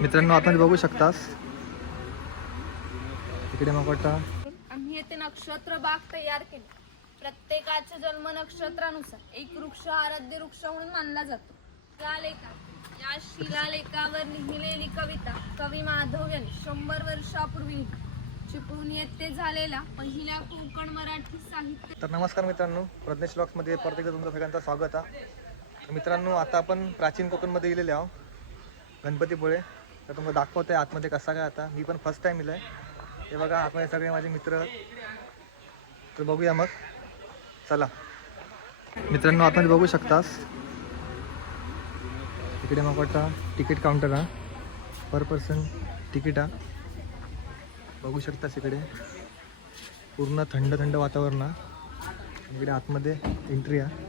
मित्रांनो आपण बघू शकतास. तिकडे मग वाटतं आम्ही येथे नक्षत्र बाग तयार केली. प्रत्येकाच्या जन्म नक्षत्रानुसार एक वृक्ष आराध्य वृक्ष म्हणून मानला जातो. शिलालेखा. या शिलालेखावर लिहिलेली कविता कवी माधव यांनी शंभर वर्षापूर्वी लिहिली. चिपळूण येथे झालेला पहिला कोकण मराठी साहित्य तर नमस्कार मित्रांनो प्रज्ञेश ब्लॉग्समध्ये परत एकदा तुमचं सगळ्यांचं स्वागत आहे. तर मित्रांनो आता आपण प्राचीन कोकणमध्ये गेलेले आहो गणपतीपुळे. तर तुम्हाला दाखवते आतमध्ये कसा काय आता. मी पण फर्स्ट टाईम आहे हे बघा आतमध्ये सगळे माझे मित्र. तर बघूया मग. चला. मित्रांनो आतमध्ये बघू शकतास. तिकडे मग वाटतं तिकीट काउंटर हा. पर पर्सन तिकीट हा. बघू शकतास इकडे. पूर्ण थंड थंड वातावरण आहे इकडे आतमध्ये एंट्री आहे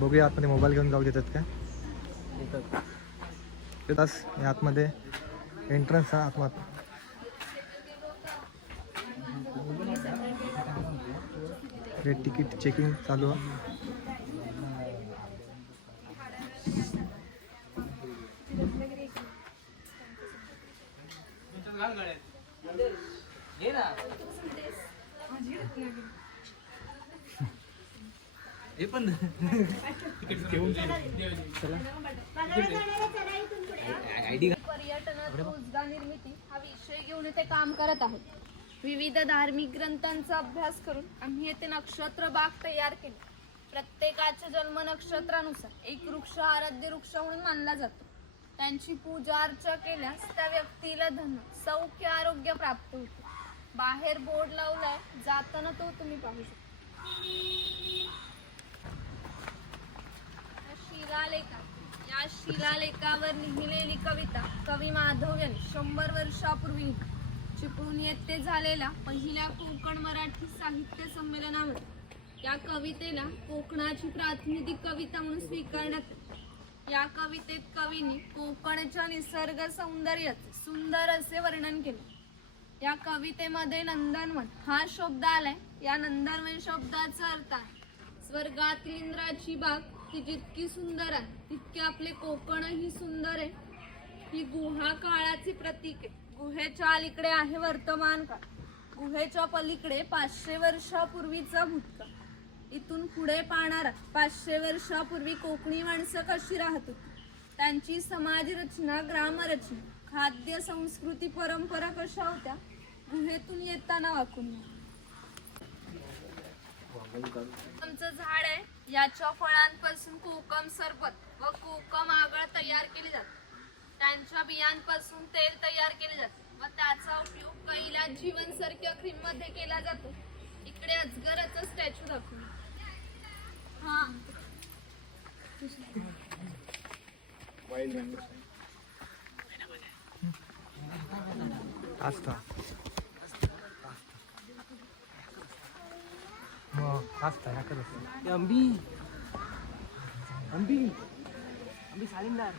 बघूया आतमध्ये मोबाईल घेऊन जाऊ देतात काय तास या आतमध्ये एंट्रन्स हा आतमध्ये. इकडे तिकीट चेकिंग चालू आहे. पर्यटनात रोजगार निर्मिती हा विषय घेऊन येथे काम करत आहोत. विविध धार्मिक ग्रंथांचा अभ्यास करून आम्ही येथे नक्षत्र बाग तयार केली. प्रत्येकाच्या जन्म नक्षत्रानुसार एक वृक्ष आराध्य वृक्ष म्हणून मानला जातो. त्यांची पूजा अर्चा केल्यास त्या व्यक्तीला धन सौख्य आरोग्य प्राप्त होते. बाहेर बोर्ड लावलाय जाताना तो तुम्ही पाहू शकता. शिलालेखा या शिलालेखावर लिहिलेली कविता कवी माधव यांनी शंभर वर्षापूर्वी लिहिली. चिपळूण येथे झालेल्या पहिल्या कोकण मराठी साहित्य संमेलनामध्ये या कवितेला कोकणाची प्रातिनिधिक कविता म्हणून स्वीकारण्यात या कवितेत कवींनी कोकणच्या निसर्ग सौंदर्याचे सुंदर असे वर्णन केले या कवितेमध्ये नंदनवन हा शब्द आलाय या नंदनवन शब्दाचा अर्थ आहे स्वर्गातील इंद्राची बाग की जितकी सुंदर आहे तितके आपले कोकणही सुंदर आहे. ही गुहा काळाचे प्रतीक आहे. गुहेच्या अलीकडे आहे वर्तमान काळ. गुहेच्या पलीकडे पाचशे वर्षापूर्वीचा भूतकाळ. इथून पुढे पाहणारा पाचशे वर्षापूर्वी कोकणी माणसं कशी राहत होती? त्यांची समाज रचना ग्रामरचना खाद्य संस्कृती परंपरा कशा होत्या? गुहेतून येताना वाकून. आमचं झाड आहे. याच्या फळांपासून कोकम सरबत व कोकम आगळ तयार केली जाते. त्यांच्या बियांपासून तेल तयार केले जाते व त्याचा उपयोग कैला जीवनसारख्या क्रीममध्ये केला जातो. इकडे अजगराचा स्टॅच्यू दाखवू. हा. आस्था करत सालिंदार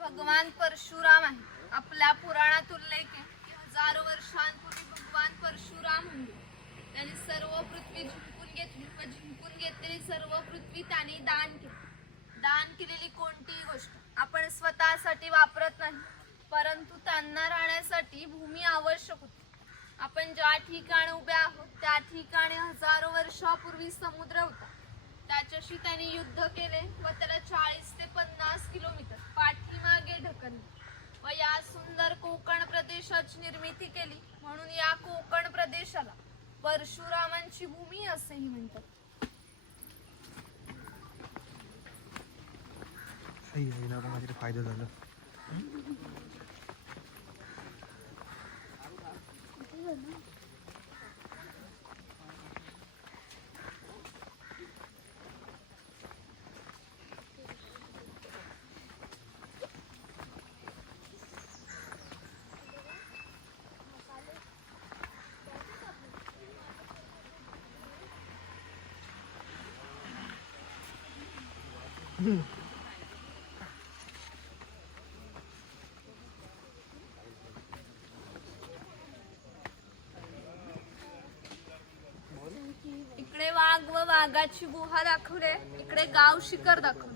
भगवान परशुराम आहे. आपल्या पुराणात उल्लेख आहे की हजारो वर्षांपूर्वी भगवान परशुराम त्यांनी सर्व पृथ्वी जिंकून घेतली. व जिंकून घेतलेली सर्व पृथ्वी त्यांनी दान केली. दान केलेली कोणतीही गोष्ट आपण स्वतःसाठी वापरत नाही परंतु त्यांना राहण्यासाठी भूमी आवश्यक होती. आपण ज्या ठिकाणी उभे आहोत त्या ठिकाणी हजारो वर्षापूर्वी समुद्र होता. त्याच्याशी त्यांनी युद्ध केले व त्याला चाळीस ते पन्नास किलोमीटर पाठीमागे ढकलले. व या सुंदर कोकण प्रदेशाची निर्मिती केली. म्हणून या कोकण प्रदेशाला परशुरामांची भूमी असंही म्हणतात. माझ्या फायदा झाला. इकडे वाघ व वाघाची गुहा दाखवले. इकडे गाव शिखर दाखवले.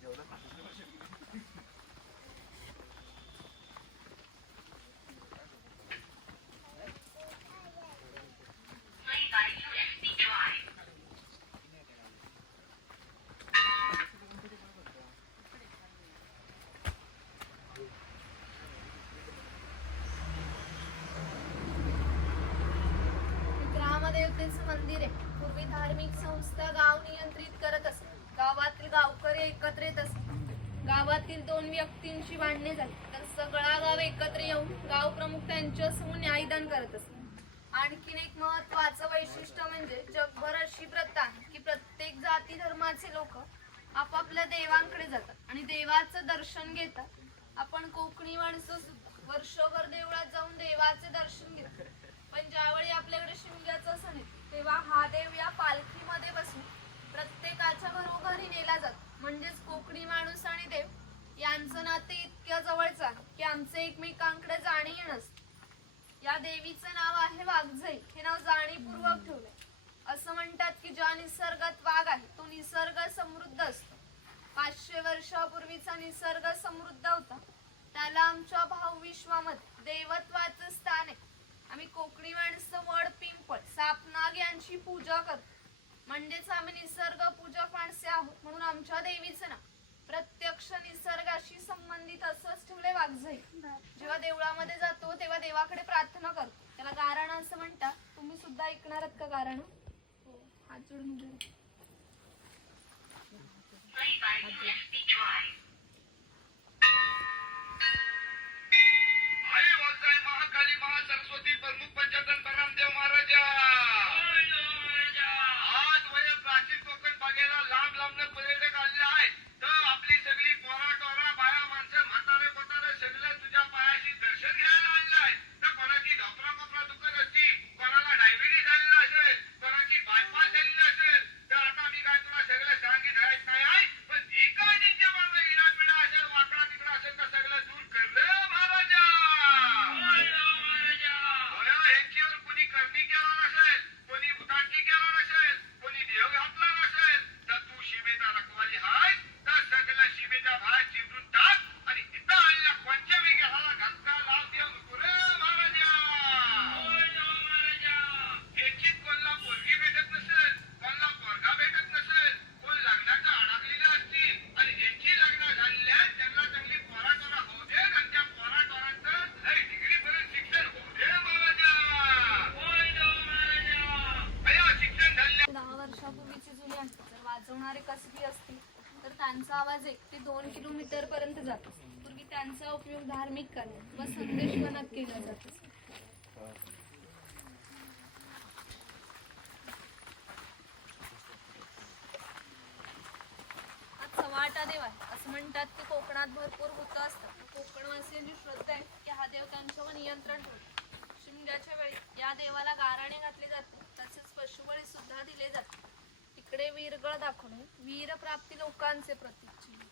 जेवला ग्रामदेवतेचं मंदिर आहे. पूर्वी धार्मिक संस्था गाव नियंत्रित करत असे गावातील गावकरी एकत्र येत असे गावातील दोन व्यक्तींशी भांडणे झाली. तर सगळा गाव एकत्र येऊन गाव प्रमुख त्यांच्यासमोर न्यायदान करत असे आणखीन एक महत्वाचं वैशिष्ट्य म्हणजे जगभर अशी प्रथा आहे की प्रत्येक जाती धर्माचे लोक आपापल्या देवांकडे जातात आणि देवाचं दर्शन घेतात. आपण कोकणी माणसं सुद्धा वर्षभर देवळात जाऊन देवाचे दर्शन घेतात. पण ज्यावेळी आपल्याकडे शिमग्याचा सण येतो तेव्हा हा देव या पालखीमध्ये बसून प्रत्येकाच्या घरोघरी नेला जातो. म्हणजेच कोकणी माणूस आणि देव यांचं नाते इतक्या जवळचं आहे की आमचे एकमेकांकडे जाणे येणस या देवीचं नाव आहे वाघझई हे नाव जाणीवपूर्वक ठेवलंय. असं म्हणतात की ज्या निसर्गात वाघ आहे तो निसर्ग समृद्ध असतो पाचशे वर्षापूर्वीचा निसर्ग समृद्ध होता त्याला आमच्या भावविश्वामध्ये देवत्वाचं स्थान आहे आम्ही कोकणी माणसं वड पिंपळ सापनाग यांची पूजा करतो म्हणजेच आम्ही निसर्ग पूजक माणसे आहोत म्हणून आमच्या देवीचं नाव प्रत्यक्ष निसर्गाशी संबंधित असंच ठेवलंय वाघझई. जेव्हा देवळामध्ये जातो तेव्हा देवाकडे प्रार्थना करतो. त्याला गाराणं असं म्हणतात. तुम्ही सुद्धा ऐकणार आहात का गाराणं? हो हात जोडून त्यांचा आवाज एक ते दोन किलोमीटर पर्यंत जातो. पूर्वी त्यांचा उपयोग धार्मिक करणे व संदेशवनात केला जात. सवाटा देव आहे. असं म्हणतात की कोकणात भरपूर होत असतात. कोकणवासियांची श्रद्धा आहे की हा देव त्यांच्यावर नियंत्रण ठेवतो. शिमग्याच्या वेळी या देवाला गाराणे घातले जाते. तसेच पशुबळी सुद्धा दिले जाते. इकडे वीरगळ दाखवणे. वीर प्राप्ती लोकांचे प्रतीक चिन्ह.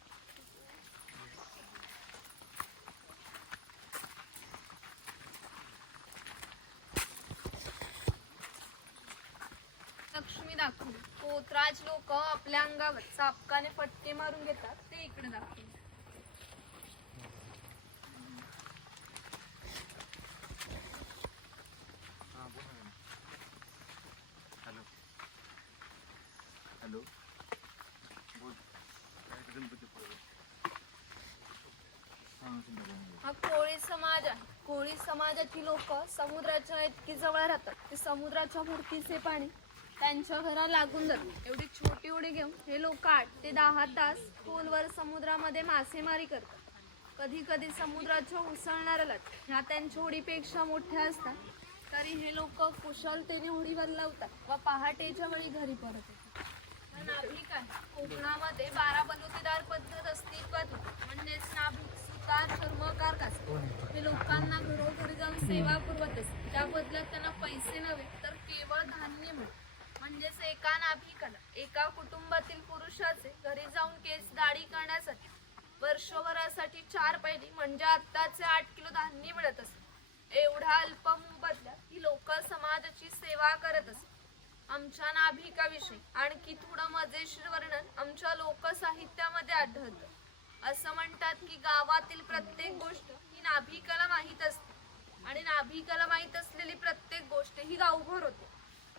लक्ष्मी दाखवली पोतराज लोक आपल्या अंगावर चापकाने फटके मारून घेतात. ते इकडे दाखवले हॅलो हॅलो. हा कोळी समाज आहे. कोळी समाजाची लोक समुद्राच्या इतकी जवळ राहतात. की समुद्राच्या भरतीचे पाणी त्यांच्या घरा लागून जाते. एवढी छोटी उडी घेऊन हे लोक आठ ते दहा तास खोलवर समुद्रामध्ये मासेमारी करतात. कधी कधी समुद्राच्या उसळणाऱ्या लाट ह्या त्यांच्या होडीपेक्षा मोठ्या असतात. तरी हे लोक कुशलतेने होडीवर लावतात व पहाटेच्या वेळी घरी परत येतात नाभिक आहे कोकणामध्ये बारा बलुतेदार पद्धत अस्तित्वात म्हणजेच नाभिक सुतार चर्मकार कास ते लोकांना घरोघरी जाऊन सेवा पुरवत असते धान्य मिळते. म्हणजेच एका नाभिकाला एका कुटुंबातील पुरुषाचे घरी जाऊन केस दाढी करण्यासाठी वर्षभरासाठी चार पैली म्हणजे आत्ताचे आठ किलो धान्य मिळत असत एवढा अल्प बदल्यात ही लोक समाजाची सेवा करत असत आमच्या नाभिकाविषयी. आणखी थोडं मजेशीर वर्णन आमच्या लोकसाहित्यामध्ये आढळतं. असं म्हणतात की गावातील प्रत्येक गोष्ट ही नाभिकाला माहीत असते. आणि नाभिकाला माहीत असलेली प्रत्येक गोष्ट ही गावभर होते.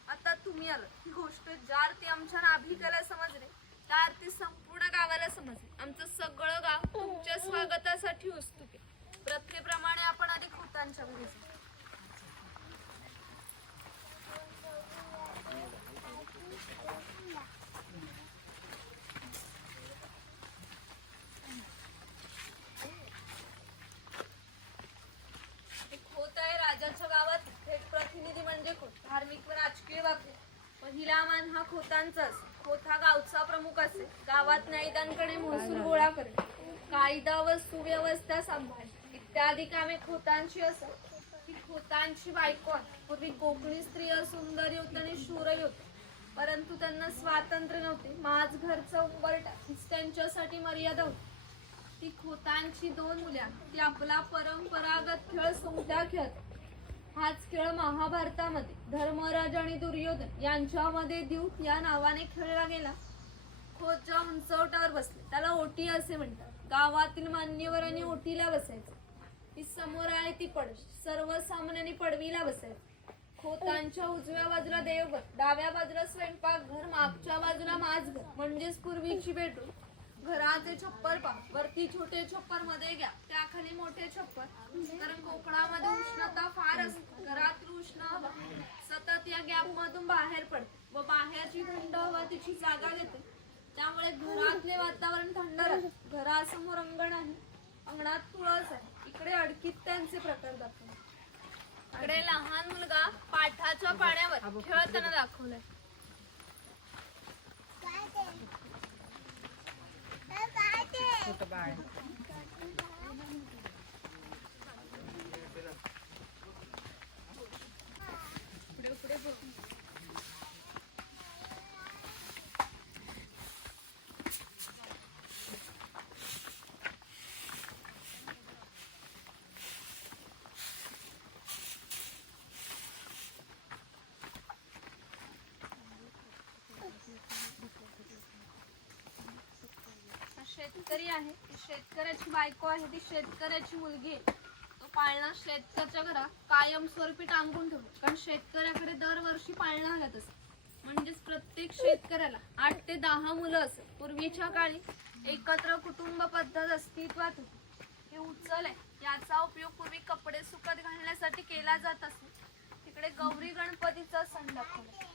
आता तुम्ही आलं ही गोष्ट ज्या अर्थी आमच्या नाभिकाला समजली त्या अर्थी संपूर्ण गावाला समजले. आमचं सगळं गाव तुमच्या स्वागतासाठी उत्सुक आहे प्रथेप्रमाणे आपण अधिक होतांच्या घरी जाऊ हे खोत आहे राजाच्या गावात थेट प्रतिनिधी म्हणजे खोत धार्मिक व राजकीय बाबतीत पहिला मान हा खोतांचाच. खोत हा गावचा प्रमुख असे. गावात न्यायदानकडे महसूल गोळा करणे. कायदा व सुव्यवस्था सांभाळणे. इत्यादी कामे खोतांची असत ही खोतांची बायको पूर्वी कोकणी स्त्रिया सुंदरी होत आणि शूरही होत परंतु त्यांना स्वातंत्र्य नव्हते. माझ घरचा उंबरटा त्यांच्यासाठी मर्यादा होती. ती खोतांची दोन मुल्या. ती आपला परंपरागत खेळ सोंगट्या खेळत. हाच खेळ महाभारतामध्ये. धर्मराज आणि दुर्योधन यांच्यामध्ये द्यूत या नावाने खेळला गेला. खोच्या उंचवटावर बसले. त्याला ओटी असे म्हणतात. गावातील मान्यवरांनी ओटीला बसायचं. ती समोर आहे ती पडश. सर्वसामान्यांनी पडवीला बसायचं. खोतांच्या उजव्या बाजूला देवघर डाव्या बाजूला स्वयंपाकघर मागच्या बाजूला माझघर म्हणजेच पूर्वीची बेडरूम घराचे छप्पर पा वरती छोटे छप्परमध्ये घ्या. त्याखाली मोठे छप्पर. कारण कोकणामध्ये उष्णता फार असते. घरातील उष्ण हवा सतत या गॅप मधून बाहेर पडते व बाहेरची थंड हवा तिची जागा घेते. त्यामुळे घरातले वातावरण थंड राहते. घरासमोर अंगण आहे. अंगणात तुळस आहे. इकडे अडकीत त्यांचे प्रकार दाखवले. इकडे लहान मुलगा पाठाच्या पाण्यावर खेळताना दाखवलाय. छोटं बाळ पुढे शेतकरी आहे ती शेतकऱ्याची बायको आहे ती शेतकऱ्याची मुलगी आहे. तो पाळणा शेतकऱ्याच्या घरात कायमस्वरूपी टांगून ठेवतो. कारण शेतकऱ्याकडे दरवर्षी पाळणा घालत असत. म्हणजेच प्रत्येक शेतकऱ्याला आठ ते दहा मुलं असत पूर्वीच्या काळी एकत्र कुटुंब पद्धत अस्तित्वात होती. हे उचल आहे. याचा उपयोग पूर्वी कपडे सुकत घालण्यासाठी केला जात असे. तिकडे गौरी गणपतीचा सण दाखवला